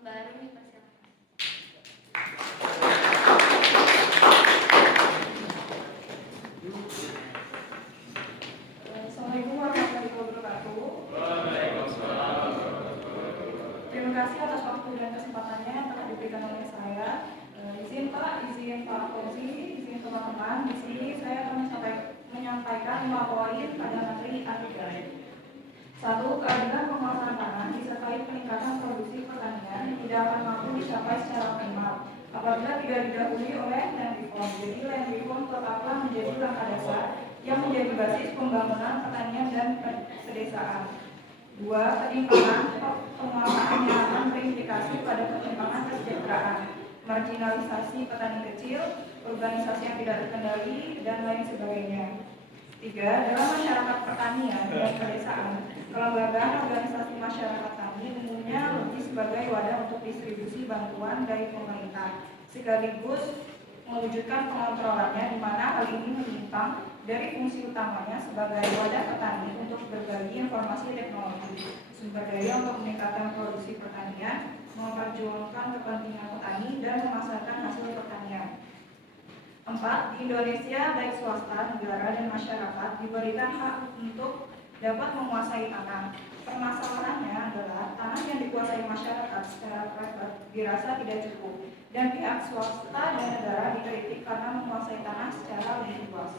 baru dipersilakan. Assalamualaikum warahmatullahi wabarakatuh. Terima kasih atas waktu dan kesempatannya yang telah diberikan oleh saya. Izin Pak Fauzi, izin teman-teman. Di sini saya akan menyampaikan 5 poin pada materi A3. 1. Keadilan penguasaan tanah disertai peningkatan produksi pertanian tidak akan mampu dicapai secara optimal apabila tidak didahului oleh land reform. Jadi land reform tetaplah menjadi langkah dasar yang menjadi basis pembangunan pertanian dan pedesaan. 2. Penyimpangan pengelolaannya akan berimplikasi pada penyimpangan kesejahteraan, marginalisasi petani kecil, urbanisasi yang tidak terkendali, dan lain sebagainya. 3. Dalam masyarakat pertanian dan pedesaan, kelembagaan organisasi masyarakat tani umumnya lebih sebagai wadah untuk distribusi bantuan dari pemerintah, sekaligus mewujudkan pengontrolannya, di mana hal ini menyimpang dari fungsi utamanya sebagai wadah petani untuk berbagi informasi teknologi, sumber daya untuk meningkatkan produksi pertanian, memperjuangkan kepentingan petani, dan memasarkan hasil pertanian. 4. Di Indonesia, baik swasta, negara, dan masyarakat diberikan hak untuk dapat menguasai tanah. Permasalahannya adalah tanah yang dikuasai masyarakat secara private dirasa tidak cukup, dan pihak swasta dan negara dikritik karena menguasai tanah secara lebih luas.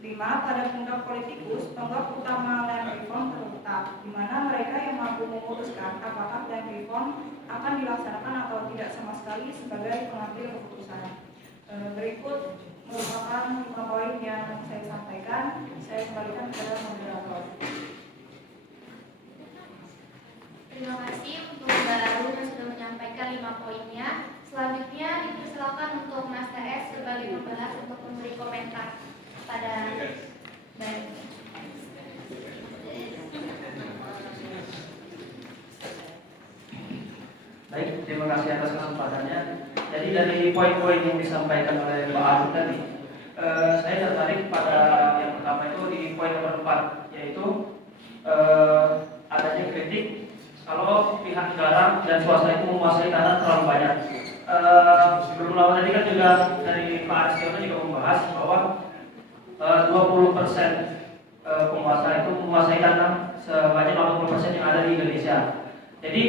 5. Pada pundak politikus, tonggak utama land reform terletak, di mana mereka yang mampu memutuskan apakah land reform akan dilaksanakan atau tidak sama sekali sebagai pengambil keputusan. Berikut merupakan 5 poin yang saya sampaikan. Saya kembalikan kepada moderator. Terima kasih untuk Mbak Aru yang sudah menyampaikan 5 poinnya. Selanjutnya dipersilakan untuk Mas TS sebagai pembahas untuk memberi komentar pada baik. Baik, terima kasih atas kesempatannya. Jadi dari poin-poin yang disampaikan oleh Pak Aru tadi, saya tertarik pada yang pertama itu di poin nomor 4, yaitu adanya kritik kalau pihak negara dan swasta itu menguasai tanah terlalu banyak. Sebelum lama tadi kan juga dari Pak Aristiono juga membahas bahwa 20% penguasa itu menguasai tanah sebanyak 80% yang ada di Indonesia. Jadi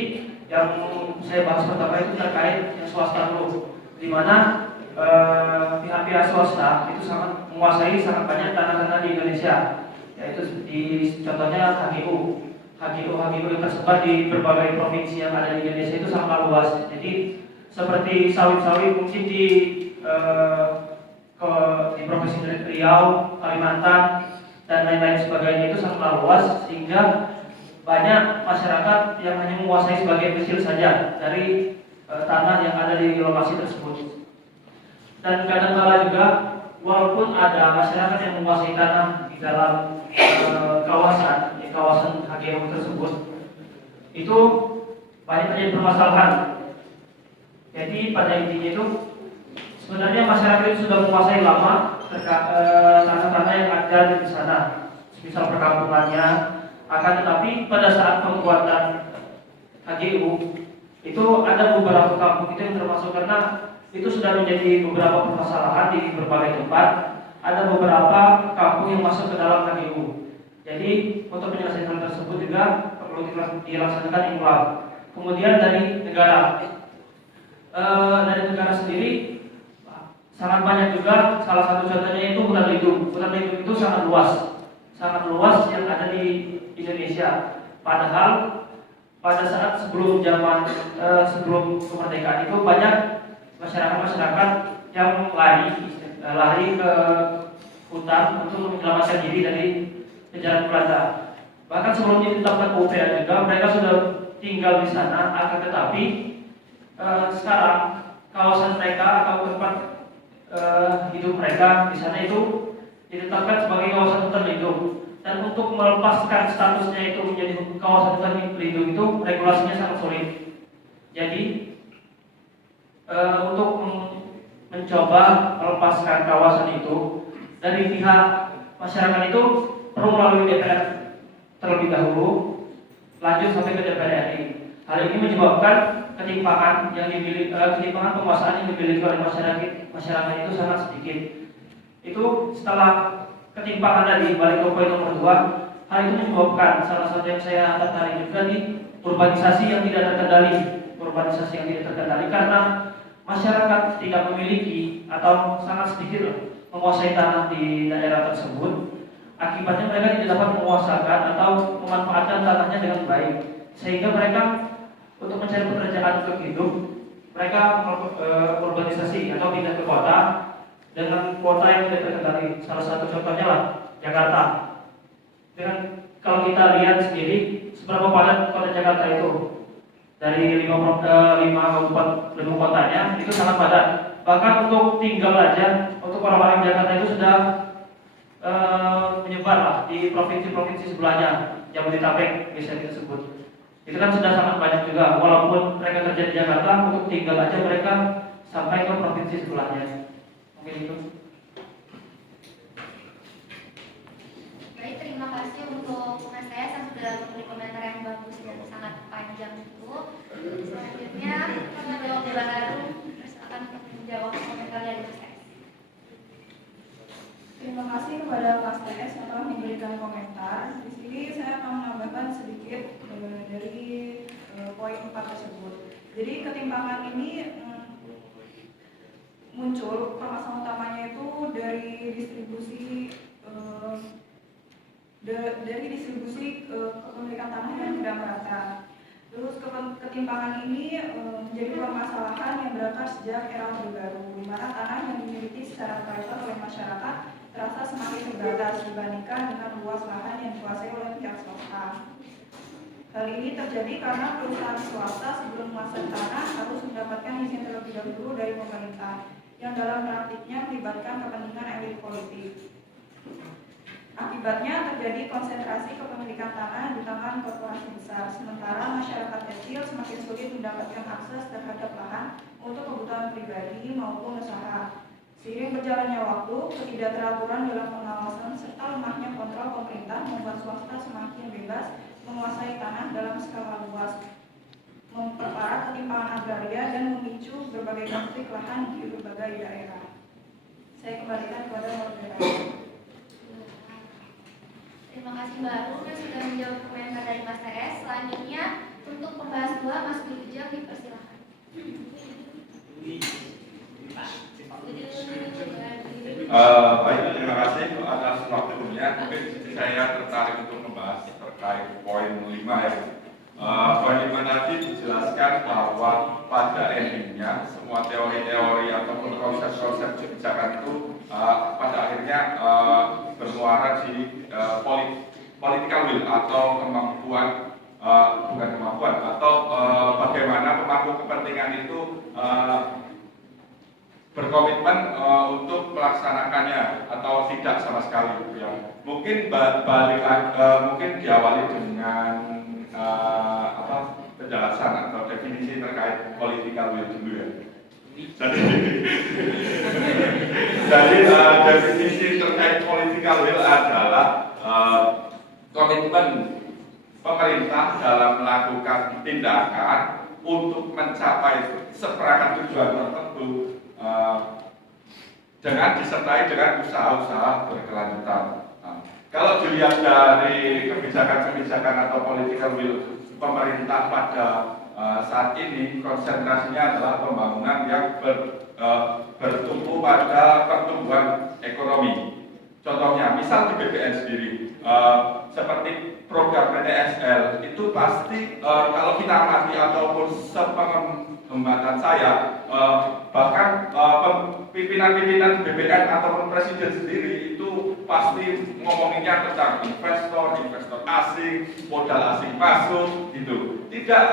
yang saya bahas pertama itu terkait yang swasta dulu, di mana pihak-pihak swasta itu sangat menguasai sangat banyak tanah-tanah di Indonesia, yaitu di contohnya HGU yang tersebar di berbagai provinsi yang ada di Indonesia itu sangat luas. Jadi seperti sawit-sawit mungkin di provinsi Riau, Kalimantan, dan lain-lain sebagainya itu sangat luas, sehingga banyak masyarakat yang hanya menguasai sebagian kecil saja dari tanah yang ada di lokasi tersebut. Dan kadang-kala juga walaupun ada masyarakat yang menguasai tanah di dalam kawasan HGU tersebut, itu banyak terjadi permasalahan. Jadi pada intinya itu sebenarnya masyarakat itu sudah menguasai lama tanah-tanah yang ada di sana, misal perkampungannya. Akan tetapi pada saat pembuatan HGU itu ada beberapa kampung itu yang termasuk, karena itu sudah menjadi beberapa permasalahan di berbagai tempat. Ada beberapa kampung yang masuk ke dalam HGU. Jadi untuk menyelesaikan hal tersebut juga perlu dilaksanakan inklab. Kemudian dari negara sendiri sangat banyak juga. Salah satu contohnya itu hutan lindung. Hutan lindung itu sangat luas yang ada di Indonesia. Padahal pada saat sebelum kemerdekaan itu banyak masyarakat yang lari ke hutan untuk menyelamatkan diri dari penjara Belanda. Bahkan sebelum ditetapkan UPA juga mereka sudah tinggal di sana. Akan tetapi sekarang kawasan mereka atau tempat hidup mereka di sana itu ditetapkan sebagai kawasan hutan lindung. Dan untuk melepaskan statusnya itu menjadi kawasan hutan lindung itu regulasinya sangat sulit. Jadi untuk mencoba melepaskan kawasan itu dari pihak masyarakat itu perlu melalui DPR terlebih dahulu, lanjut sampai ke DPR RI. Hal ini menyebabkan ketimpangan penguasaan yang dimiliki oleh masyarakat itu sangat sedikit. Itu setelah ketimpangan tadi, balik ke poin nomor 2, hal itu menyebabkan salah satu yang saya tertarik juga di urbanisasi yang tidak terkendali karena masyarakat tidak memiliki atau sangat sedikit menguasai tanah di daerah tersebut. Akibatnya mereka tidak dapat menguasakan atau memanfaatkan tanahnya dengan baik, sehingga mereka untuk mencari pekerjaan untuk hidup mereka urbanisasi atau pindah ke kota dengan kuota yang tidak terkendali. Salah satu contohnya lah Jakarta. Dengan kalau kita lihat sendiri seberapa padat kota Jakarta itu, dari 5 kabupaten kotanya itu sangat padat. Bahkan untuk tinggal aja untuk orang-orang Jakarta itu sudah menyebar lah di provinsi-provinsi sebelahnya, Jabodetabek bisa kita sebut. Itu kan sudah sangat banyak juga. Walaupun mereka kerja di Jakarta, untuk tinggal aja mereka sampai ke provinsi sebelahnya. Mungkin itu. Baik, terima kasih untuk Mas Tess yang sudah memberi komentar yang bagus dan sangat panjang itu. Selanjutnya, Pengacara baru, silakan untuk menjawab komentar dari Mas Tess. Terima kasih kepada Mas TS yang telah memberikan komentar. Di sini saya akan menambahkan sedikit dari poin 4 tersebut. Jadi ketimpangan ini muncul, permasalahan utamanya itu dari distribusi kepemilikan tanah yang tidak merata. Terus ketimpangan ini menjadi permasalahan yang berakar sejak era Orde Baru, di mana tanah yang dimiliki secara private oleh masyarakat terasa semakin terbatas dibandingkan dengan luas lahan yang dikuasai oleh pihak swasta. Hal ini terjadi karena perusahaan swasta sebelum menguasai tanah harus mendapatkan izin terlebih dahulu dari pemerintah, yang dalam praktiknya melibatkan kepentingan elit politik. Akibatnya terjadi konsentrasi kepemilikan tanah di tangan korporasi besar, sementara masyarakat kecil semakin sulit mendapatkan akses terhadap lahan untuk kebutuhan pribadi maupun usaha. Seiring berjalannya waktu, ketidakteraturan dalam pengawasan serta lemahnya kontrol pemerintah membuat swasta semakin bebas menguasai tanah dalam skala luas, memperparah ketimpangan agraria dan memicu berbagai konflik lahan di berbagai daerah. Saya kembalikan kepada moderator. Terima kasih Mbak Arum yang sudah menjawab komentar dari Mas TS. Selanjutnya untuk pembahas 2, Mas Wilujeng dipersilakan. Baik, terima kasih atas waktunya. Mungkin saya tertarik untuk membahas terkait poin 5 ya. Poin 5 tadi dijelaskan bahwa pada endingnya semua teori-teori ataupun konsep-konsep kebijakan itu pada akhirnya bermuara di political will atau kemampuan bagaimana pemangku kepentingan itu berkomitmen untuk melaksanakannya atau tidak sama sekali ya. Mungkin mungkin diawali dengan penjelasan atau definisi terkait political will dulu ya. Jadi definisi terkait political will adalah komitmen pemerintah dalam melakukan tindakan untuk mencapai seperangkat tujuan tertentu dengan disertai dengan usaha-usaha berkelanjutan. Kalau dilihat dari kebijakan-kebijakan atau political will pemerintah pada saat ini, konsentrasinya adalah pembangunan yang bertumpu pada pertumbuhan ekonomi. Contohnya, misal di BPN sendiri, seperti program PTSL itu pasti kalau kita amati ataupun sepengamatan saya, bahkan pimpinan-pimpinan BPN ataupun presiden sendiri itu pasti ngomonginnya tentang investor asing, modal asing masuk gitu. Tidak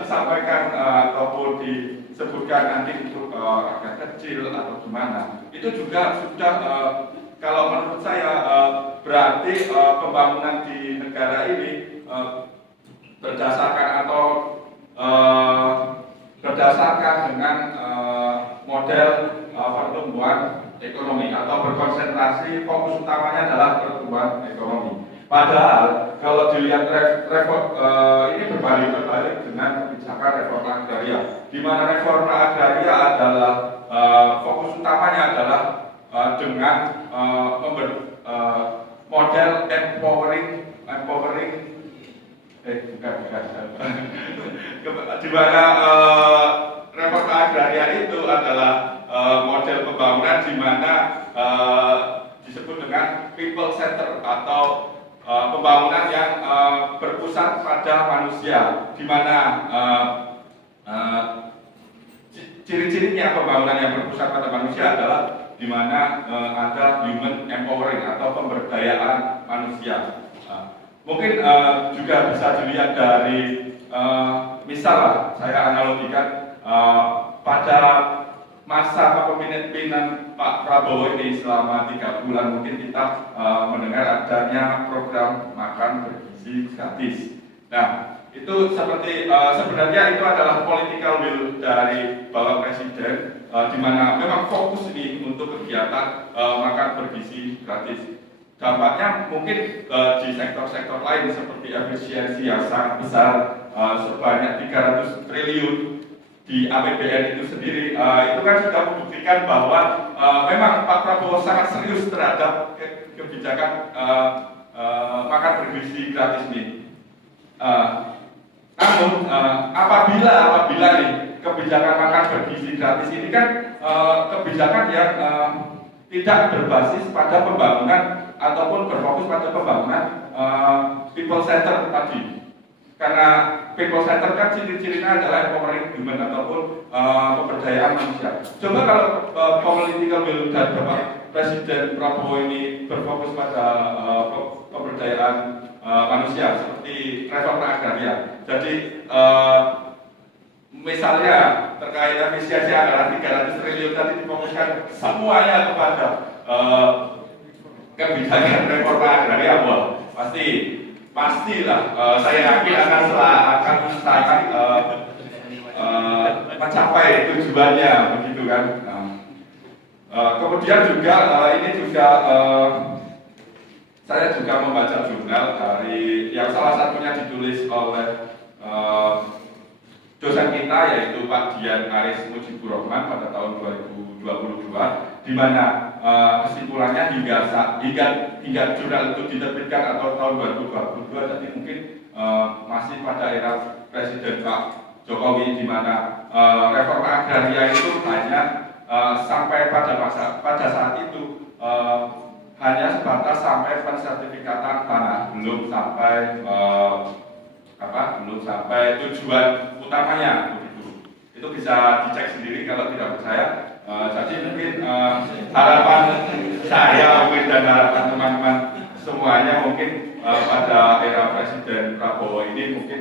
disampaikan ataupun disebutkan nanti untuk rakyat kecil atau gimana. Itu juga sudah kalau menurut saya berarti pembangunan di negara ini berdasarkan dengan model pertumbuhan ekonomi atau berkonsentrasi fokus utamanya adalah pertumbuhan ekonomi. Padahal kalau dilihat ini berbalik dengan di mana reforma agraria itu adalah model pembangunan di mana disebut dengan people center atau pembangunan yang berpusat pada manusia, di mana ciri-cirinya pembangunan yang berpusat pada manusia adalah di mana ada human empowering atau pemberdayaan manusia. Mungkin juga bisa dilihat dari misal saya analogikan pada masa kepemimpinan Pak Prabowo ini selama 3 bulan mungkin kita mendengar adanya program makan bergizi gratis. Nah, itu seperti sebenarnya itu adalah political will dari Bapak Presiden, di mana memang fokus ini untuk kegiatan makan bergizi gratis. Dampaknya mungkin di sektor-sektor lain seperti efisiensi yang sangat besar, sebanyak 300 triliun di APBN itu sendiri, itu kan sudah membuktikan bahwa memang Pak Prabowo sangat serius terhadap kebijakan makan bergizi gratis ini. Namun apabila nih kebijakan makan bergizi gratis ini kan kebijakan yang tidak berbasis pada pembangunan ataupun berfokus pada pembangunan people center tadi. Karena people center kan ciri-cirinya adalah empowering human ataupun pemberdayaan manusia. Coba kalau political will dari Bapak Presiden Prabowo ini berfokus pada pemberdayaan manusia seperti reforma agraria. Jadi misalnya terkait efisiensi adalah 300 triliun tadi difokuskan semuanya kepada kebijakan reforma agraria, pastilah saya yakin akan mencapai tujuannya begitu kan. Kemudian juga ini juga saya juga membaca jurnal dari yang salah satunya ditulis oleh dosen kita yaitu Pak Dian Aris Mujibur Rahman pada tahun 2022, di mana kesimpulannya hingga jurnal itu diterbitkan atau tahun 2022, jadi mungkin masih pada era Presiden Pak Jokowi, di mana reforma agraria itu hanya sampai pada saat itu hanya sebatas sampai pensertifikatan tanah, belum sampai tujuan utamanya begitu. Itu bisa dicek sendiri kalau tidak percaya. Jadi mungkin harapan saya mungkin dan harapan teman-teman semuanya mungkin pada era Presiden Prabowo ini mungkin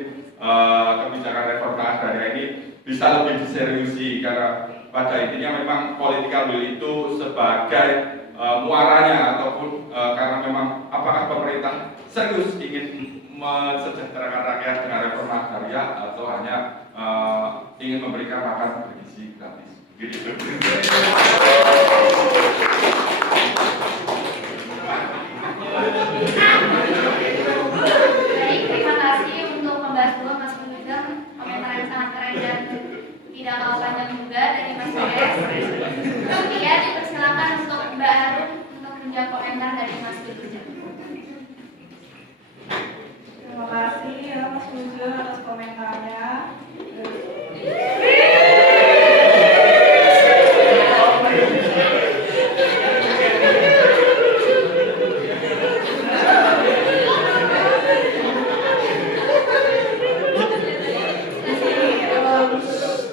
kebijakan reforma agraria ini bisa lebih diseriusi, karena pada intinya memang political will itu sebagai muaranya ataupun karena memang apakah pemerintah serius ingin mensejahterakan rakyat dengan reforma agraria atau hanya ingin memberikan makan bergizi gratis. Gitu. Baik, terima kasih untuk membahas dua Mas Ujang, komentar yang sangat keren dan tidak kalah panjang juga dari Mas Des. Kemudian dipersilakan untuk Mbak Arun untuk menjawab komentar dari Mas Ujang. Terima kasih ya Mas Ujang atas komentarnya.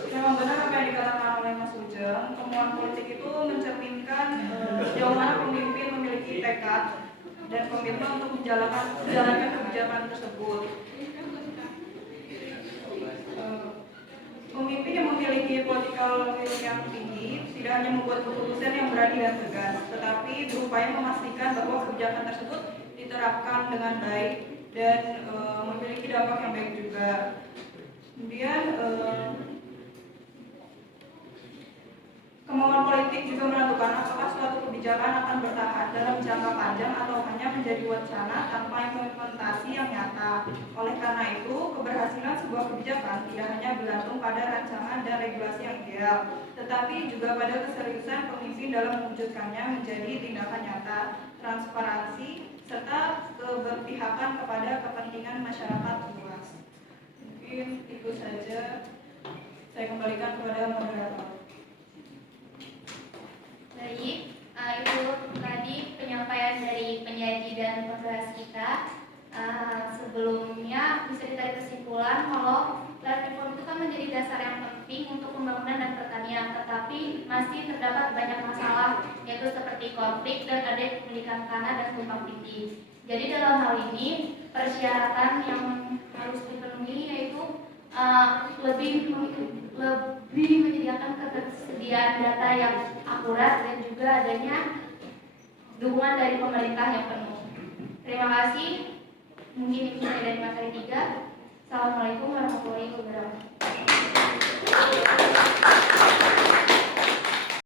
Memang benar apa yang dikatakan oleh Mas Ujang, temuan politik itu mencerminkan sejauh mana pemimpin memiliki tekad dan komitmen untuk menjalankan kebijakan tersebut. Pemimpin yang memiliki political will yang tinggi tidak hanya membuat keputusan yang berani dan tegas, tetapi berupaya memastikan bahwa kebijakan tersebut diterapkan dengan baik dan memiliki dampak yang baik juga. Kemudian kemauan politik juga menentukan apakah suatu kebijakan akan bertahan dalam jangka panjang atau hanya menjadi wacana tanpa implementasi yang nyata. Oleh karena itu, keberhasilan sebuah kebijakan tidak hanya bergantung pada rancangan dan regulasi yang ideal, tetapi juga pada keseriusan pemimpin dalam mewujudkannya menjadi tindakan nyata, transparansi, serta keberpihakan kepada kepentingan masyarakat luas. mungkin itu saja. Saya kembalikan kepada moderator. Baik, itu tadi penyampaian dari penyaji dan pembahas kita. Sebelumnya bisa ditarik kesimpulan kalau land reform itu kan menjadi dasar yang penting untuk pembangunan dan pertanian, tetapi masih terdapat banyak masalah, yaitu seperti konflik dan ada kepemilikan tanah dan tumpang tindih. Jadi dalam hal ini persyaratan yang harus dipenuhi yaitu lebih menyediakan ketersediaan data yang akurat dan juga adanya dukungan dari pemerintah yang penuh. Terima kasih. Mungkin itu dari materi 3. Assalamualaikum warahmatullahi wabarakatuh.